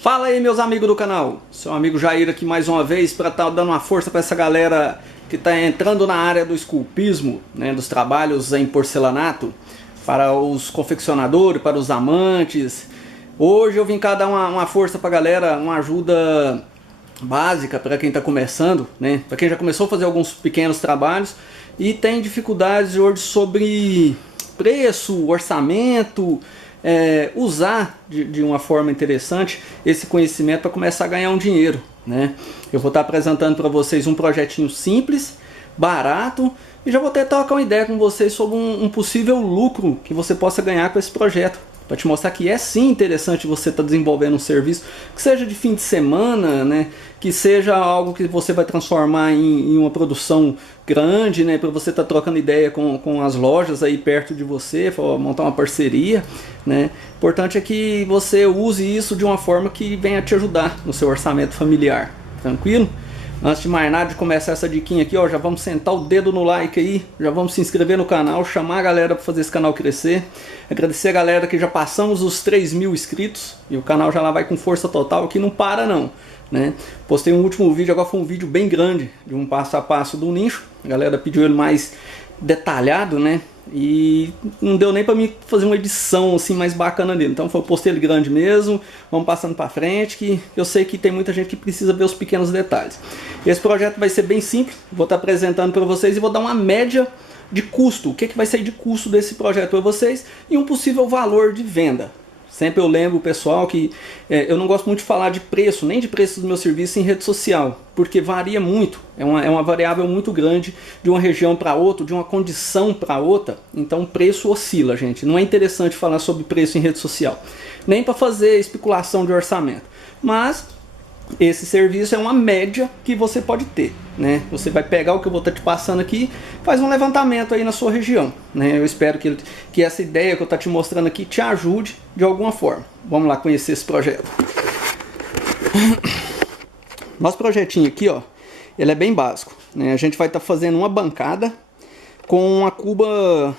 Fala aí, meus amigos do canal, seu amigo Jair aqui mais uma vez para estar dando uma força para essa galera que está entrando na área do esculpismo, né, dos trabalhos em porcelanato, para os confeccionadores, para os amantes. Hoje eu vim cá dar uma força para a galera, uma ajuda básica para quem está começando, né, para quem já começou a fazer alguns pequenos trabalhos e tem dificuldades hoje sobre preço, orçamento. Usar de uma forma interessante esse conhecimento para começar a ganhar um dinheiro, né? Eu vou estar apresentando para vocês um projetinho simples, barato, e já vou até trocar uma ideia com vocês sobre um possível lucro que você possa ganhar com esse projeto, para te mostrar que é sim interessante você estar desenvolvendo um serviço que seja de fim de semana, né? Que seja algo que você vai transformar em uma produção grande, né? Para você estar trocando ideia com as lojas aí perto de você, montar uma parceria, né? Importante é que você use isso de uma forma que venha te ajudar no seu orçamento familiar, tranquilo? Antes de mais nada, de começar essa diquinha aqui, ó, já vamos sentar o dedo no like aí, já vamos se inscrever no canal, chamar a galera para fazer esse canal crescer. Agradecer a galera que já passamos os 3.000 inscritos e o canal já lá vai com força total, que não para não, né? Postei um último vídeo, agora foi um vídeo bem grande, de um passo a passo do nicho. A galera pediu ele mais detalhado, né? E não deu nem para mim fazer uma edição assim mais bacana dele. Então eu postei ele grande mesmo. Vamos passando para frente, que eu sei que tem muita gente que precisa ver os pequenos detalhes. Esse projeto vai ser bem simples. Vou estar apresentando para vocês e vou dar uma média de custo. O que vai sair de custo desse projeto para vocês e um possível valor de venda. Sempre eu lembro o pessoal que eu não gosto muito de falar de preço, nem de preço do meu serviço em rede social, porque varia muito, é uma variável muito grande de uma região para outra, de uma condição para outra, então o preço oscila, gente. Não é interessante falar sobre preço em rede social, nem para fazer especulação de orçamento, mas esse serviço é uma média que você pode ter, né? Você vai pegar o que eu vou estar te passando aqui, faz um levantamento aí na sua região, né? Eu espero que essa ideia que eu estou te mostrando aqui te ajude de alguma forma. Vamos lá conhecer esse projeto. Nosso projetinho aqui, ó, ele é bem básico, né? A gente vai estar fazendo uma bancada com uma cuba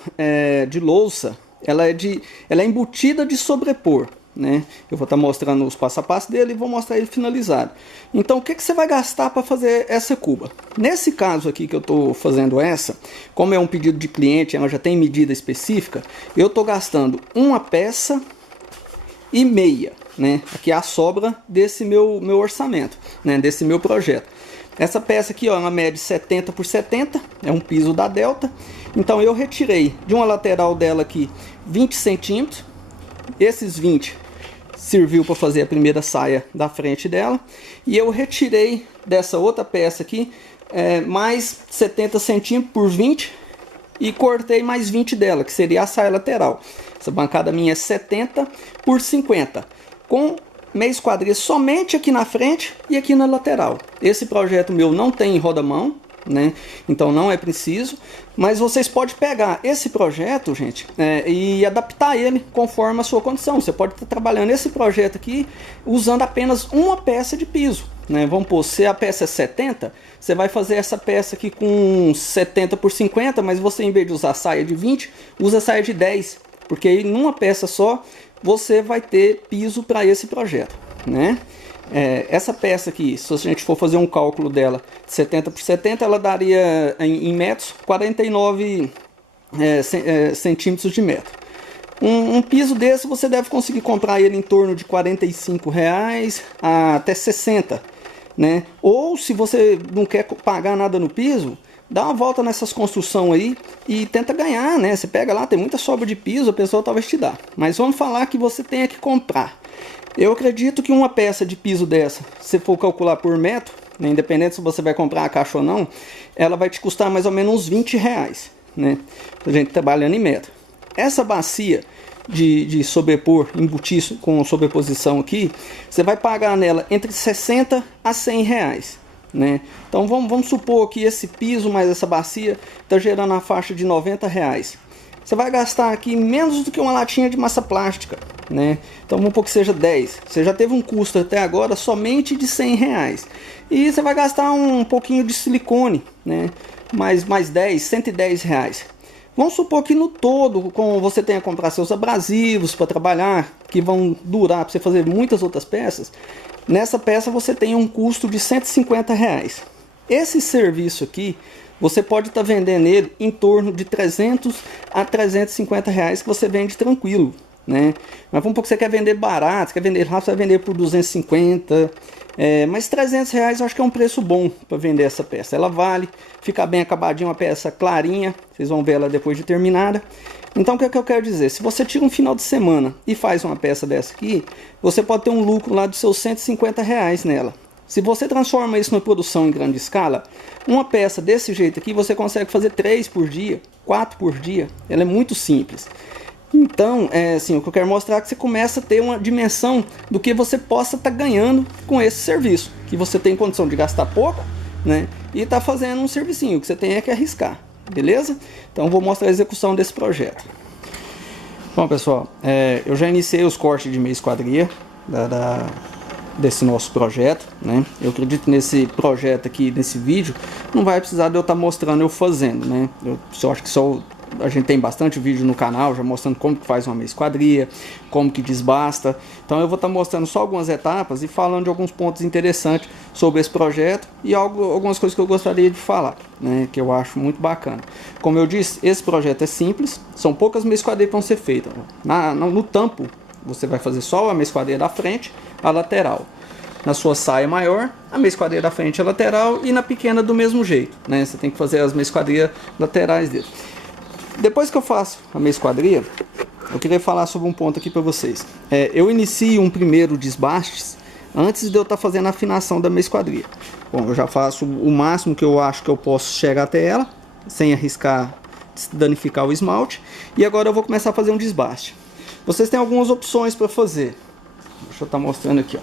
de louça. Ela é embutida de sobrepor, né? Eu vou estar mostrando os passo a passo dele e vou mostrar ele finalizado. Então o que você vai gastar para fazer essa cuba? Nesse caso aqui que eu estou fazendo como é um pedido de cliente, ela já tem medida específica, eu estou gastando uma peça e meia, né? Aqui é a sobra desse meu orçamento, né? Desse meu projeto. Essa peça aqui, ó, ela mede 70 por 70, é um piso da Delta. Então eu retirei de uma lateral dela aqui 20 centímetros. Esses 20 serviu para fazer a primeira saia da frente dela. E eu retirei dessa outra peça aqui mais 70 centímetros por 20 e cortei mais 20 dela, que seria a saia lateral. Essa bancada minha é 70 por 50, com meia esquadria somente aqui na frente e aqui na lateral. Esse projeto meu não tem roda-mão, né? Então não é preciso, mas vocês podem pegar esse projeto, gente, e adaptar ele conforme a sua condição. Você pode estar trabalhando esse projeto aqui usando apenas uma peça de piso, né? Vamos pôr, se a peça é 70, você vai fazer essa peça aqui com 70 por 50, mas você, em vez de usar saia de 20, usa saia de 10, porque aí numa peça só você vai ter piso para esse projeto, né? Essa peça aqui, se a gente for fazer um cálculo dela 70 por 70, ela daria em metros 49 centímetros de metro. Um piso desse você deve conseguir comprar ele em torno de R$45 até 60, né? Ou se você não quer pagar nada no piso, dá uma volta nessas construções aí e tenta ganhar, né? Você pega lá, tem muita sobra de piso, a pessoa talvez te dá. Mas vamos falar que você tenha que comprar. Eu acredito que uma peça de piso dessa, se for calcular por metro, né, independente se você vai comprar a caixa ou não, ela vai te custar mais ou menos uns R$20, né? A gente trabalhando em metro. Essa bacia de sobrepor, embutir com sobreposição aqui, você vai pagar nela entre 60 a R$100, né? Então vamos supor que esse piso mais essa bacia está gerando a faixa de R$90. Você vai gastar aqui menos do que uma latinha de massa plástica, né? Então vamos supor que seja 10. Você já teve um custo até agora somente de R$100. E você vai gastar um pouquinho de silicone, né? Mais 10, R$110. Vamos supor que no todo, como você tenha que comprar seus abrasivos para trabalhar, que vão durar para você fazer muitas outras peças, nessa peça você tem um custo de R$150. Esse serviço aqui, você pode estar vendendo ele em torno de 300 a 350 reais, que você vende tranquilo, né? Mas vamos supor que você quer vender barato, você quer vender rápido, você vai vender por 250. Mas 300 reais eu acho que é um preço bom para vender essa peça. Ela vale, fica bem acabadinha, uma peça clarinha, vocês vão ver ela depois de terminada. Então o que é que eu quero dizer? Se você tira um final de semana e faz uma peça dessa aqui, você pode ter um lucro lá de seus 150 reais nela. Se você transforma isso numa produção em grande escala, uma peça desse jeito aqui você consegue fazer 3 por dia, 4 por dia. Ela é muito simples. Então, assim, o que eu quero mostrar é que você começa a ter uma dimensão do que você possa estar ganhando com esse serviço. Que você tem condição de gastar pouco, né? E está fazendo um servicinho, que você tem que arriscar, beleza? Então, vou mostrar a execução desse projeto. Bom, pessoal, eu já iniciei os cortes de meia esquadria desse nosso projeto, né? Eu acredito que nesse projeto aqui, nesse vídeo, não vai precisar de eu estar mostrando eu fazendo, né? Eu acho que só... A gente tem bastante vídeo no canal já mostrando como que faz uma meia esquadria, como que desbasta. Então eu vou estar mostrando só algumas etapas e falando de alguns pontos interessantes sobre esse projeto e algumas coisas que eu gostaria de falar, né, que eu acho muito bacana. Como eu disse, esse projeto é simples, são poucas meias esquadrias que vão ser feitas. No tampo você vai fazer só a meia esquadria da frente, a lateral. Na sua saia maior, a meia esquadria da frente e a lateral, e na pequena do mesmo jeito, né? Você tem que fazer as meia esquadrias laterais dele. Depois que eu faço a meia esquadria, eu queria falar sobre um ponto aqui para vocês. Eu inicio um primeiro desbaste antes de eu estar fazendo a afinação da meia esquadria. Bom, eu já faço o máximo que eu acho que eu posso chegar até ela, sem arriscar danificar o esmalte. E agora eu vou começar a fazer um desbaste. Vocês têm algumas opções para fazer. Deixa eu estar mostrando aqui, ó.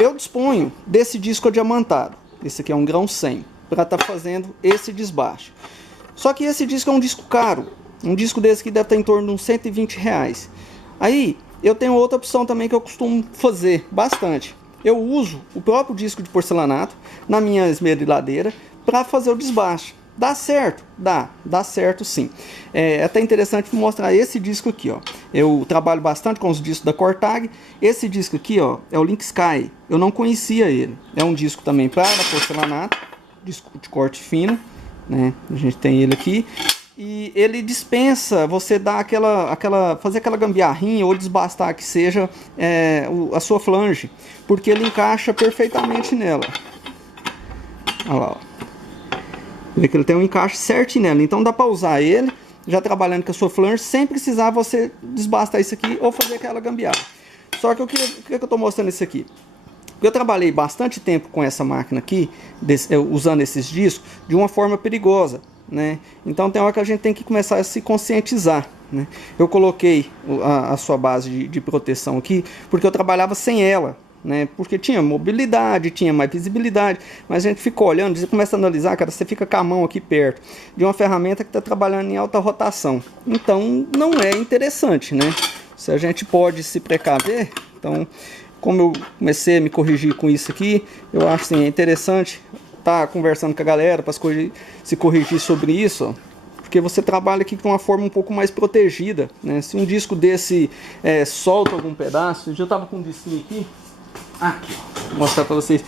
Eu disponho desse disco diamantado. Esse aqui é um grão 100. Para estar fazendo esse desbaste. Só que esse disco é um disco caro. Um disco desse que deve estar em torno de uns 120 reais. Aí eu tenho outra opção também que eu costumo fazer bastante. Eu uso o próprio disco de porcelanato na minha esmerilhadeira para fazer o desbaste. Dá certo? Dá certo sim. É até interessante mostrar esse disco aqui, ó. Eu trabalho bastante com os discos da Cortag. Esse disco aqui, ó, é o Link Sky. Eu não conhecia ele. É um disco também para porcelanato, disco de corte fino, né? A gente tem ele aqui e ele dispensa você dar fazer aquela gambiarrinha ou desbastar que seja a sua flange, porque ele encaixa perfeitamente nela. Olha lá, ó. Vê que ele tem um encaixe certinho nela, então dá para usar ele já trabalhando com a sua flange sem precisar você desbastar isso aqui ou fazer aquela gambiarra. Só que o que eu estou mostrando isso aqui? Eu trabalhei bastante tempo com essa máquina aqui, usando esses discos, de uma forma perigosa, né? Então tem hora que a gente tem que começar a se conscientizar, né? Eu coloquei a sua base de proteção aqui, porque eu trabalhava sem ela, né? Porque tinha mobilidade, tinha mais visibilidade, mas a gente ficou olhando, você começa a analisar, cara, você fica com a mão aqui perto de uma ferramenta que está trabalhando em alta rotação. Então não é interessante, né? Se a gente pode se precaver, então... Como eu comecei a me corrigir com isso aqui, eu acho assim, é interessante estar conversando com a galera para se corrigir sobre isso, ó, porque você trabalha aqui de uma forma um pouco mais protegida, né? Se um disco desse solta algum pedaço, eu já estava com um disquinho aqui, ó, vou mostrar para vocês,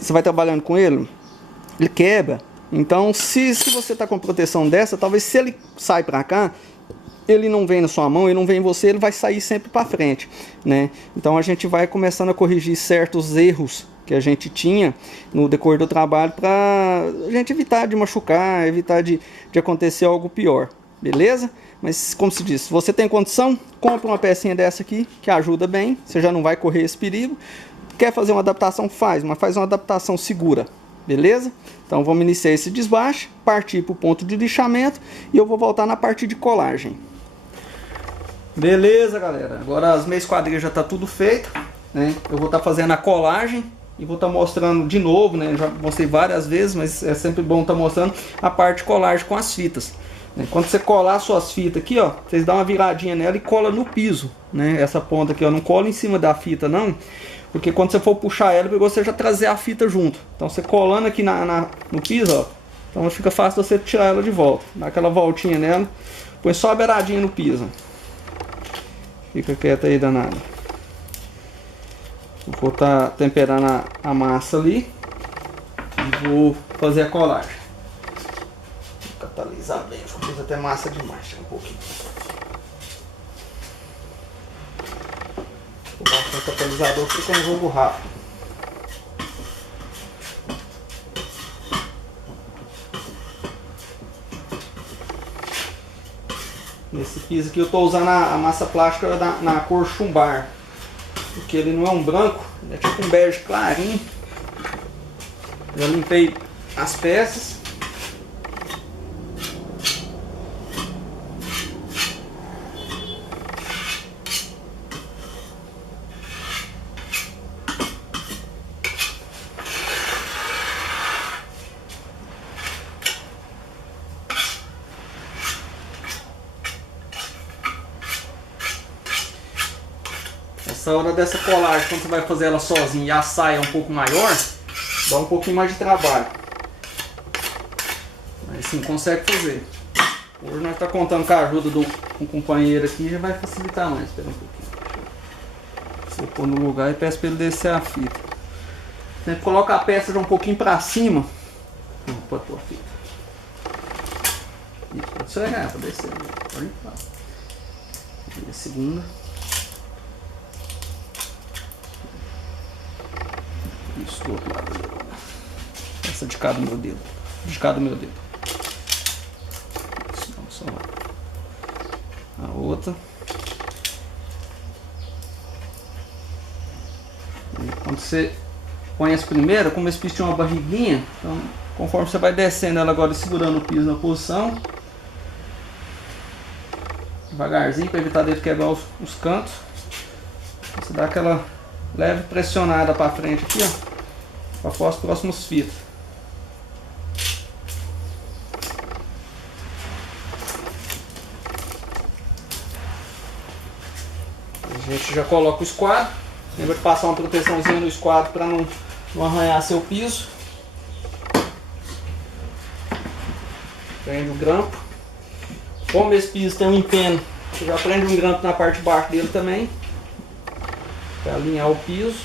você vai trabalhando com ele quebra, então se você está com proteção dessa, talvez se ele sai para cá, ele não vem na sua mão, ele não vem em você, ele vai sair sempre para frente, né? Então a gente vai começando a corrigir certos erros que a gente tinha no decorrer do trabalho para a gente evitar de machucar, evitar de acontecer algo pior, beleza? Mas como se diz, se você tem condição, compra uma pecinha dessa aqui que ajuda bem, você já não vai correr esse perigo. Quer fazer uma adaptação? Faz, mas faz uma adaptação segura, beleza? Então vamos iniciar esse desbaste, partir para o ponto de lixamento e eu vou voltar na parte de colagem. Beleza, galera, agora as meias esquadrias já tá tudo feito, né? Eu vou estar fazendo a colagem e vou estar mostrando de novo, né? Já mostrei várias vezes, mas é sempre bom estar mostrando a parte de colagem com as fitas. Quando você colar suas fitas aqui, ó, vocês dão uma viradinha nela e cola no piso, né? Essa ponta aqui, ó, não cola em cima da fita não, porque quando você for puxar ela, você já trazer a fita junto. Então você colando aqui no piso, ó, Então fica fácil você tirar ela de volta. Dá aquela voltinha nela, põe só a beiradinha no piso. Fica quieta aí, danado. Eu vou estar temperando a massa ali. E vou fazer a colagem. Vou catalisar bem, eu fiz até massa demais, um pouquinho. Vou baixar o catalisador, fica um jogo rápido. Nesse piso aqui eu estou usando a massa plástica na cor chumbar, porque ele não é um branco, ele é tipo um bege clarinho. Já limpei as peças. Essa hora dessa colagem, quando você vai fazer ela sozinho e a saia é um pouco maior, dá um pouquinho mais de trabalho. Mas sim, consegue fazer. Hoje nós estamos contando com a ajuda do companheiro aqui, já vai facilitar mais. Espera um pouquinho. Você pôr no lugar e peço para ele descer a fita. Sempre coloca a peça já um pouquinho para cima. Não, pode pôr a fita. Isso, pode chegar, pode descer. Pode entrar. E a segunda. Isso do outro lado. Essa de cada meu dedo. De cada meu dedo. Isso, não, só lá. A outra. E quando você põe essa primeira, como esse piso tinha uma barriguinha, então conforme você vai descendo ela agora segurando o piso na posição, devagarzinho para evitar dele quebrar os cantos, você dá aquela leve pressionada para frente aqui, ó, para pôr as próximas fitas. A gente já coloca o esquadro. Lembra de passar uma proteçãozinha no esquadro para não arranhar seu piso. Prende o grampo. Como esse piso tem um empeno, você já prende um grampo na parte de baixo dele também, para alinhar o piso.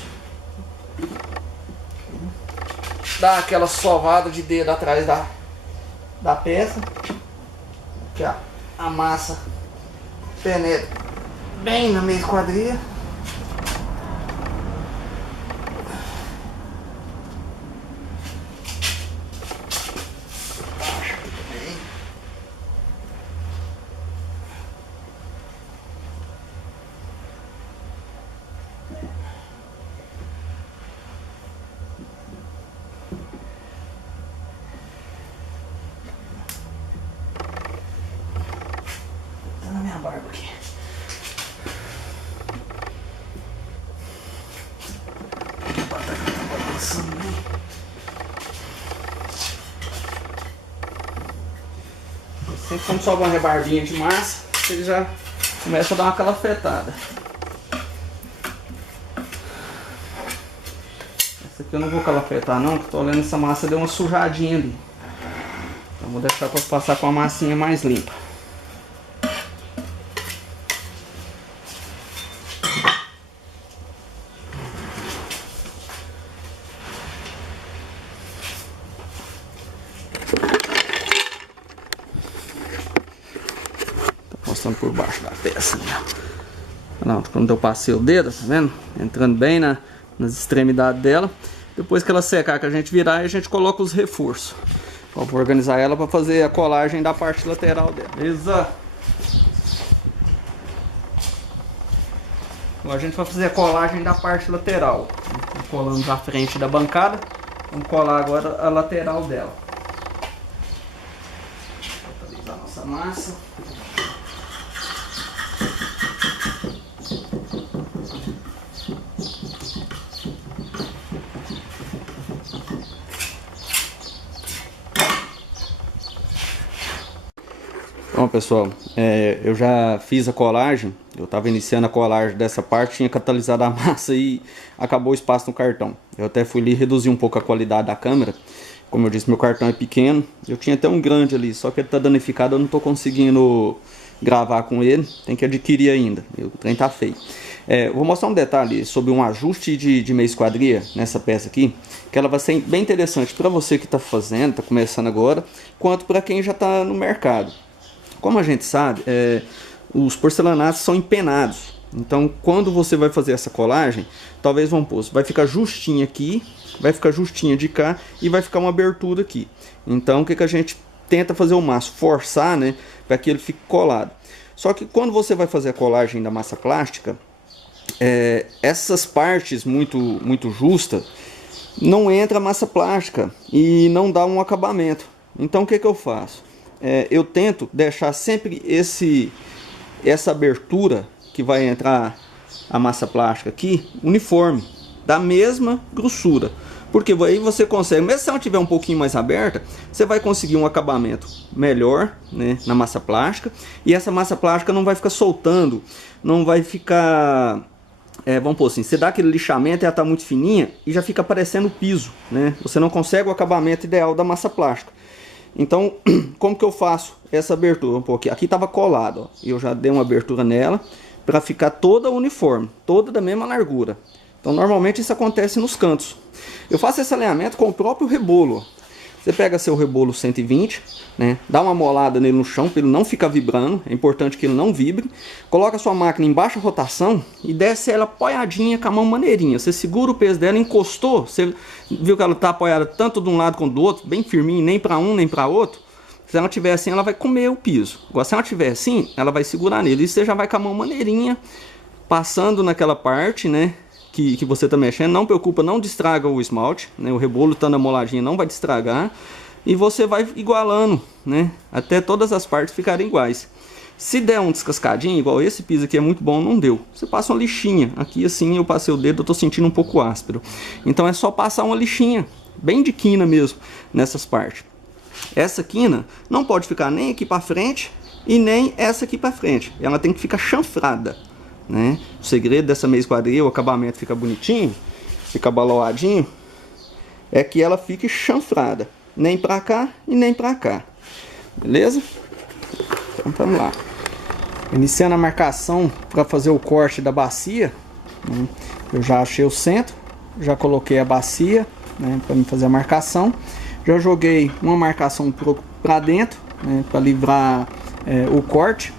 Dá aquela sovada de dedo atrás da peça, que a massa penetra bem na meia esquadria. Na minha barba aqui. Sempre quando sobra uma rebarbinha de massa, ele já começa a dar uma calafetada. Essa aqui eu não vou calafetar não, porque tô olhando essa massa deu uma sujadinha ali. Então vou deixar para passar com a massinha mais limpa. Passando por baixo da peça, né? Não, quando eu passei o dedo, tá vendo? Entrando bem nas extremidades dela. Depois que ela secar, que a gente virar, a gente coloca os reforços. Ó, vou organizar ela para fazer a colagem da parte lateral dela. Beleza? Agora a gente vai fazer a colagem da parte lateral. Colamos a frente da bancada. Vamos colar agora a lateral dela. Vou atualizar a nossa massa. Bom, pessoal, eu já fiz a colagem, eu estava iniciando a colagem dessa parte, tinha catalisado a massa e acabou o espaço no cartão. Eu até fui ali reduzir um pouco a qualidade da câmera Como eu disse, meu cartão é pequeno. Eu tinha até um grande ali, só que ele tá danificado, eu não tô conseguindo gravar com ele. Tem que adquirir ainda. O trem tá feio. Vou mostrar um detalhe sobre um ajuste de meia esquadria nessa peça aqui, que ela vai ser bem interessante para você que está fazendo, está começando agora, quanto para quem já está no mercado. Como a gente sabe, os porcelanatos são empenados. Então, quando você vai fazer essa colagem, talvez vai ficar justinho aqui, vai ficar justinho de cá e vai ficar uma abertura aqui. Então, o que a gente tenta fazer o máximo? Forçar, né, para que ele fique colado. Só que quando você vai fazer a colagem da massa plástica, essas partes muito justas, não entra massa plástica e não dá um acabamento. Então o que eu faço? Eu tento deixar sempre essa abertura que vai entrar a massa plástica aqui uniforme, da mesma grossura. Porque aí você consegue, mesmo se ela tiver um pouquinho mais aberta, você vai conseguir um acabamento melhor, né, na massa plástica. E essa massa plástica não vai ficar soltando, não vai ficar... vamos pôr assim, você dá aquele lixamento e ela está muito fininha e já fica parecendo piso, né? Você não consegue o acabamento ideal da massa plástica. Então, como que eu faço essa abertura? Vamos pôr aqui estava colado, ó, e eu já dei uma abertura nela para ficar toda uniforme, toda da mesma largura. Então, normalmente isso acontece nos cantos. Eu faço esse alinhamento com o próprio rebolo. Você pega seu rebolo 120, né, dá uma molada nele no chão para ele não ficar vibrando, é importante que ele não vibre. Coloca a sua máquina em baixa rotação e desce ela apoiadinha com a mão maneirinha. Você segura o peso dela, encostou, você viu que ela está apoiada tanto de um lado quanto do outro, bem firminho, nem para um nem para outro. Se ela estiver assim, ela vai comer o piso. Agora, se ela estiver assim, ela vai segurar nele. E você já vai com a mão maneirinha, passando naquela parte, né, que você está mexendo. Não preocupa, não destraga o esmalte, né? O rebolo estando amoladinho não vai destragar. E você vai igualando, né, até todas as partes ficarem iguais. Se der um descascadinho, igual esse piso aqui é muito bom, não deu. Você passa uma lixinha. Aqui assim eu passei o dedo, eu estou sentindo um pouco áspero. Então é só passar uma lixinha, bem de quina mesmo, nessas partes. Essa quina não pode ficar nem aqui para frente e nem essa aqui para frente. Ela tem que ficar chanfrada, né? O segredo dessa meia esquadria, o acabamento fica bonitinho, fica baloadinho, é que ela fique chanfrada, nem para cá e nem para cá, beleza? Então vamos lá, iniciando a marcação para fazer o corte da bacia, né? Eu já achei o centro, já coloquei a bacia, né, para me fazer a marcação, já joguei uma marcação para dentro, né, para livrar o corte.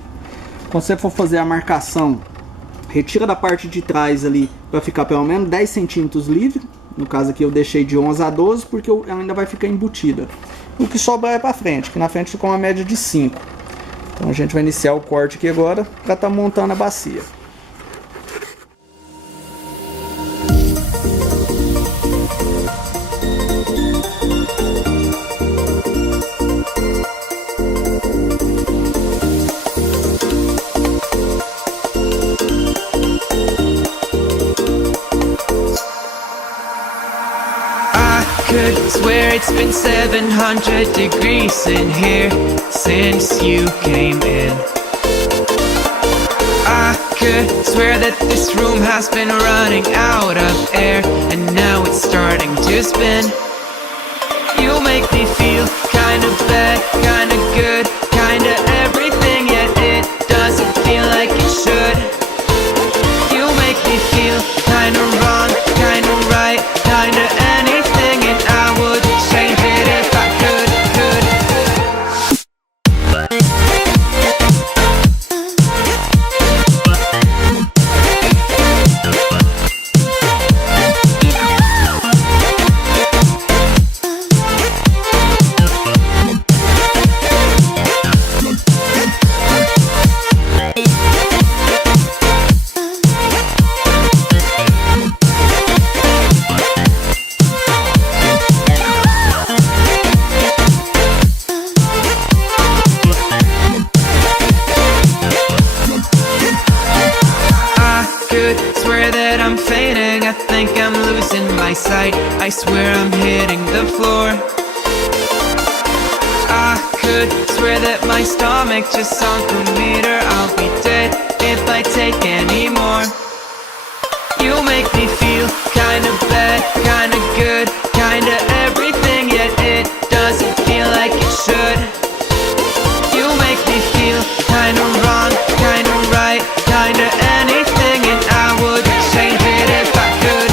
Quando você for fazer a marcação, retira da parte de trás ali para ficar pelo menos 10 centímetros livre. No caso aqui eu deixei de 11 a 12 porque ela ainda vai ficar embutida. O que sobra é para frente, que na frente ficou uma média de 5. Então a gente vai iniciar o corte aqui agora para estar montando a bacia. Could swear it's been 700 degrees in here since you came in. I could swear that this room has been running out of air, and now it's starting to spin. You make me feel kinda bad, kinda good, kinda everything, yet it doesn't feel like it should. You make me feel kinda wrong, kinda right, kinda anything, and I would change it if I could. Swear that I'm fainting, I think I'm losing my sight, I swear I'm hitting the floor. I could swear that my stomach just sunk a meter, I'll be dead if I take any more. You make me feel kinda bad, kinda good, kinda everything, yet it should. You make me feel kinda wrong, kinda right, kinda anything, and I would change it if I could.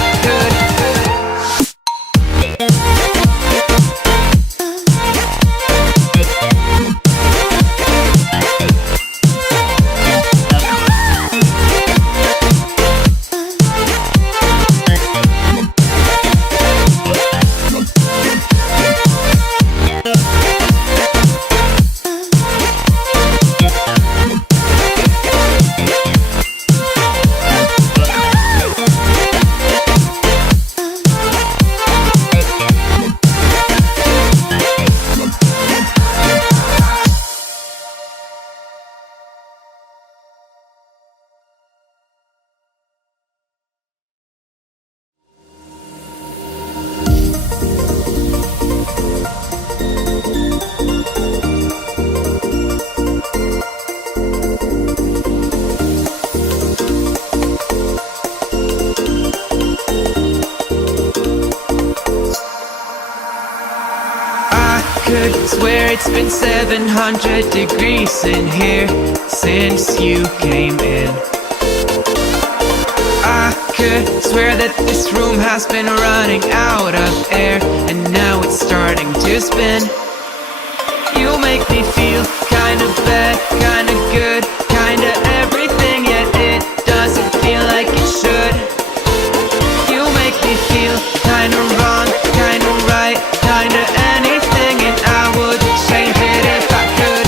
Could swear it's been 700 degrees in here since you came in. I could swear that this room has been running out of air, and now it's starting to spin. You make me feel kinda bad, kinda good, kinda everything, yet it doesn't feel like it should. You make me feel kinda wrong, kinda right, kinda anything, and I would change it if I could.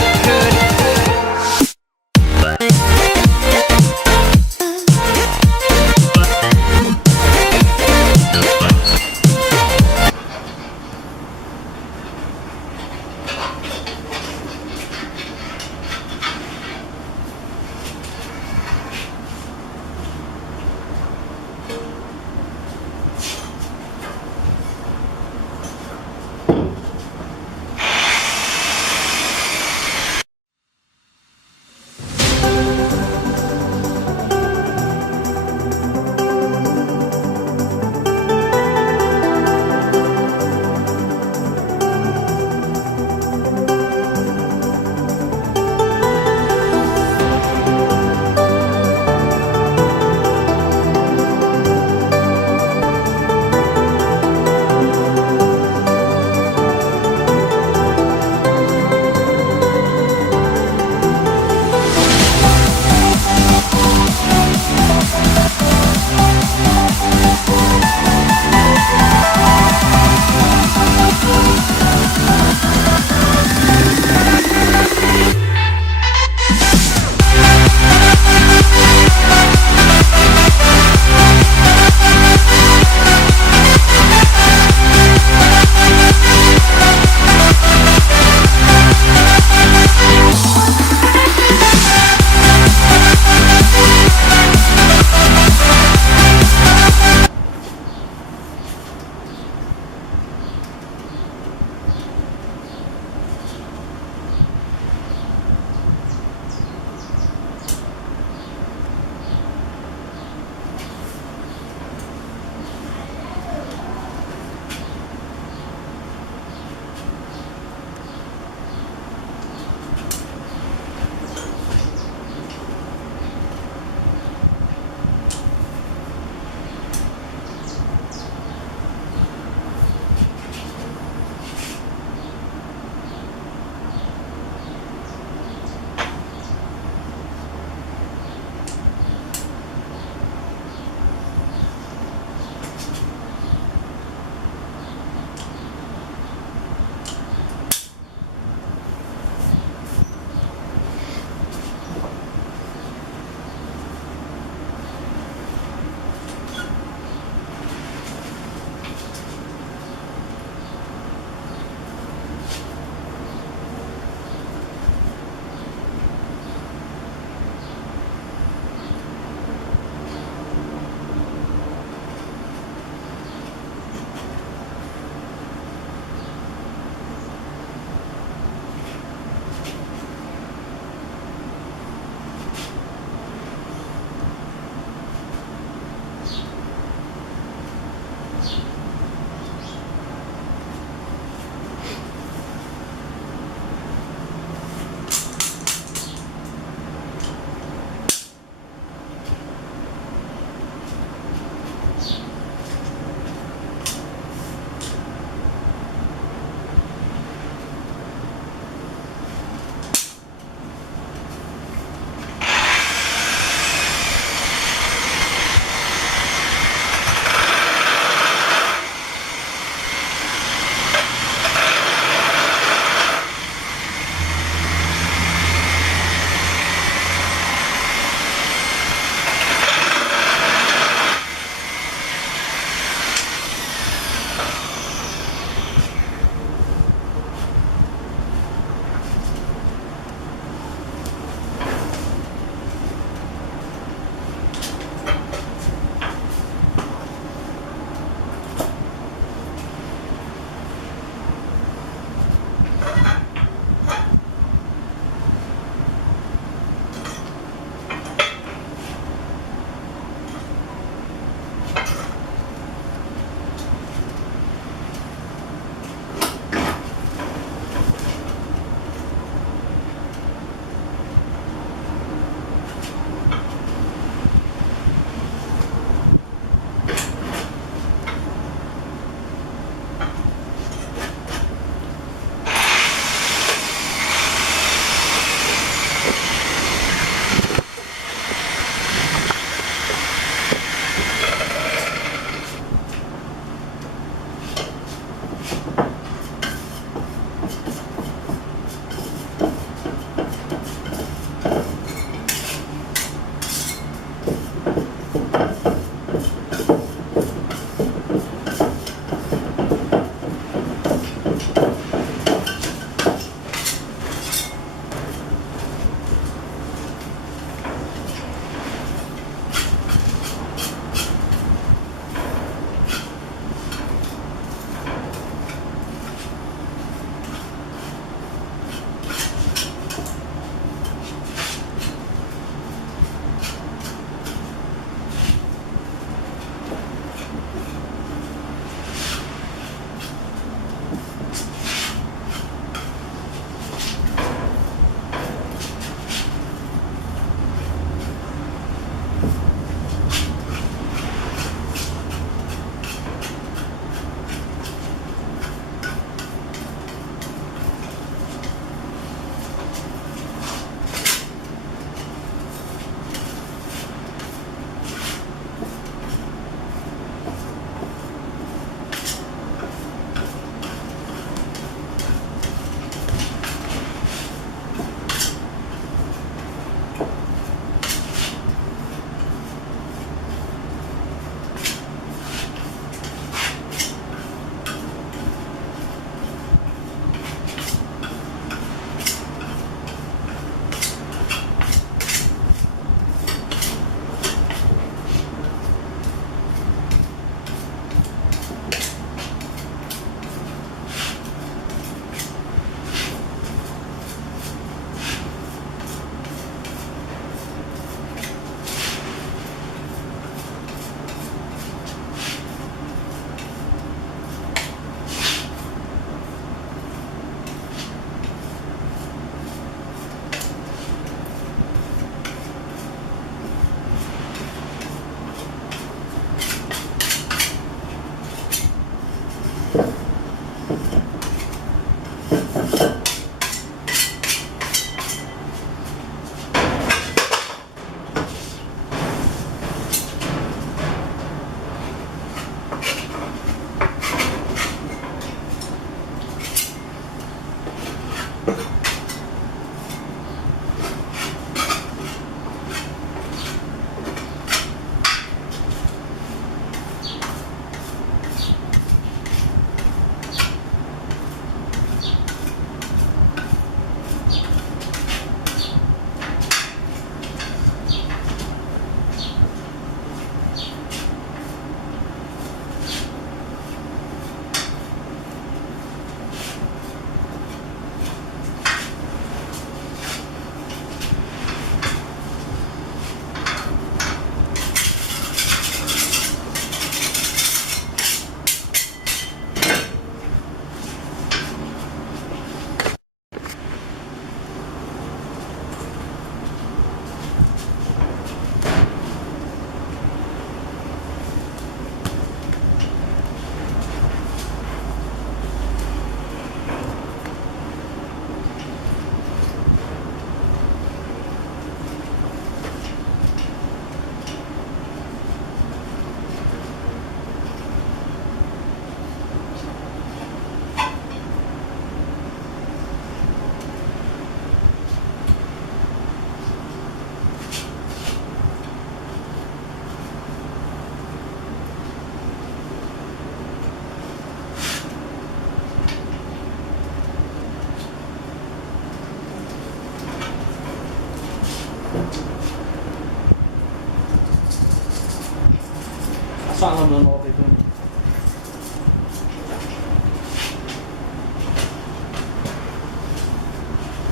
sua lâmina nova aí pra mim.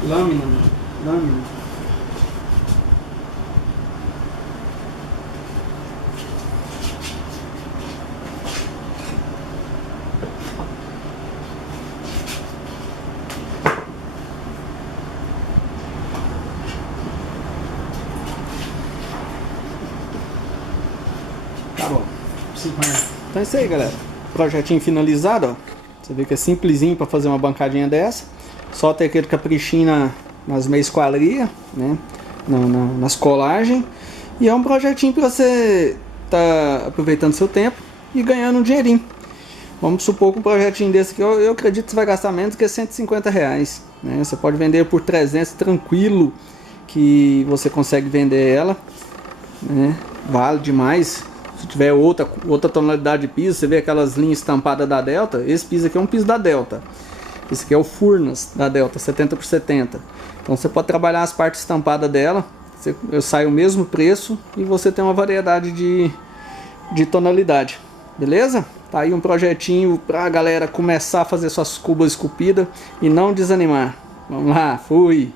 Lâmina, mano. Lâmina. Tá bom. 50. Então é isso aí, galera. Projetinho finalizado, ó. Você vê que é simplesinho para fazer uma bancadinha dessa. Só ter aquele caprichinho nas meias esquadrias, né? Nas colagens. E é um projetinho para você tá aproveitando seu tempo e ganhando um dinheirinho. Vamos supor que um projetinho desse aqui, eu acredito que você vai gastar menos que R$150, né? Você pode vender por 300 tranquilo, que você consegue vender ela, né? Vale demais. Se tiver outra tonalidade de piso, você vê aquelas linhas estampadas da Delta. Esse piso aqui é um piso da Delta. Esse aqui é o Furnas da Delta, 70x70. Então você pode trabalhar as partes estampadas dela. Sai o mesmo preço e você tem uma variedade de tonalidade. Beleza? Tá aí um projetinho pra galera começar a fazer suas cubas esculpidas e não desanimar. Vamos lá, fui!